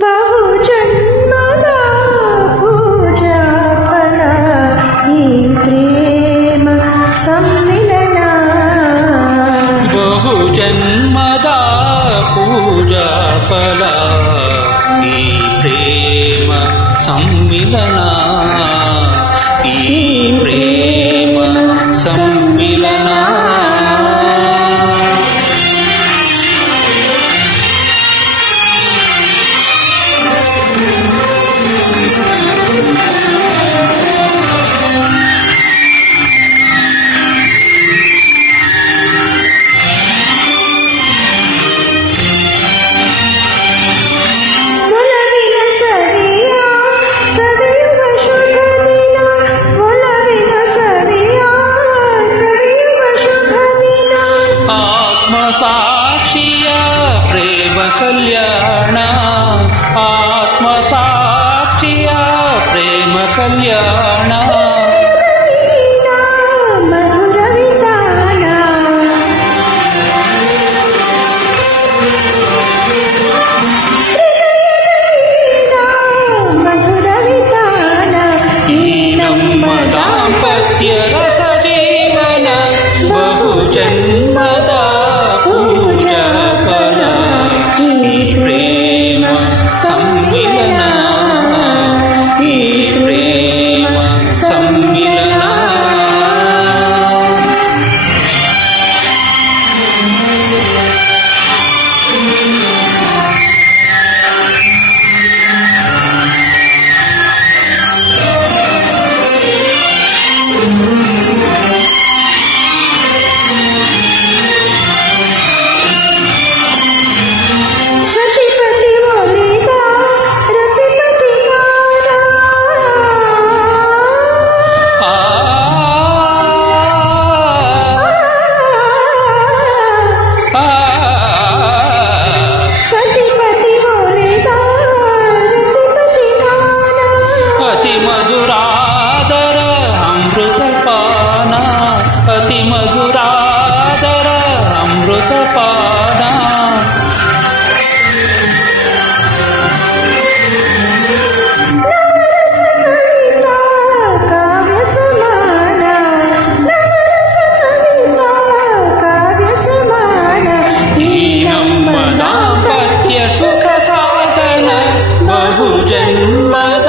ಬಹುಜನ್ಮದ ಪೂಜಾ ಫಲ ಈ ಪ್ರೇಮ ಸಮ್ಮಿಲನ. ಬಹುಜನ್ಮದ ಪೂಜಾ ಫಲ ಈ ಪ್ರೇಮ ಸಮ್ಮಿಲನ. ಈ ಪ್ರೇಮ ಸಮ್ಮಿಲನ. ಸಾಕ್ಷಿಯ ಪ್ರೇಮ ಕಲ್ಯಾಣ. ಆತ್ಮ ಸಾಕ್ಷಿಯ ಪ್ರೇಮ ಕಲ್ಯಾಣ. ಮಧುರ ವಿಧಾನ ಮಧುರ ವಿಧಾನ. ಈ ನಮ್ಮ ದಾಂಪತ್ಯ ರಸ ಜೀವನ ಬಹುಜನ್ಮದ ಪೂಜಾ ಫಲ ಈ ಪ್ರೇಮ ಸಮ್ಮಿಲನ. ಈ ಪ್ರೇಮ ಸಮ್ಮಿಲನ. ಸತಿಪತಿ ಒಲಿದ ರತಿಪತಿ ಗಾನ. ಸತಿಪತಿ ಒಲಿದ ರತಿಪತಿ ಗಾನ. ಅತಿ ಮಧುರಾದರ ಅಮೃತ ಪಾನ. ಅತಿ ಮಧುರಾದರ ಅಮೃತ ಪಾನ. ನವರಸ ಕವಿತಾ ಕಾವ್ಯ ಸಮಾನ. ನವರಸ ಕವಿತಾ ಕಾವ್ಯ ಸಮಾನ. ಈ ನಮ್ಮ ದಾಂಪತ್ಯ ಸುಖ ಸಾಧನ ಬಹುಜನ್ಮದ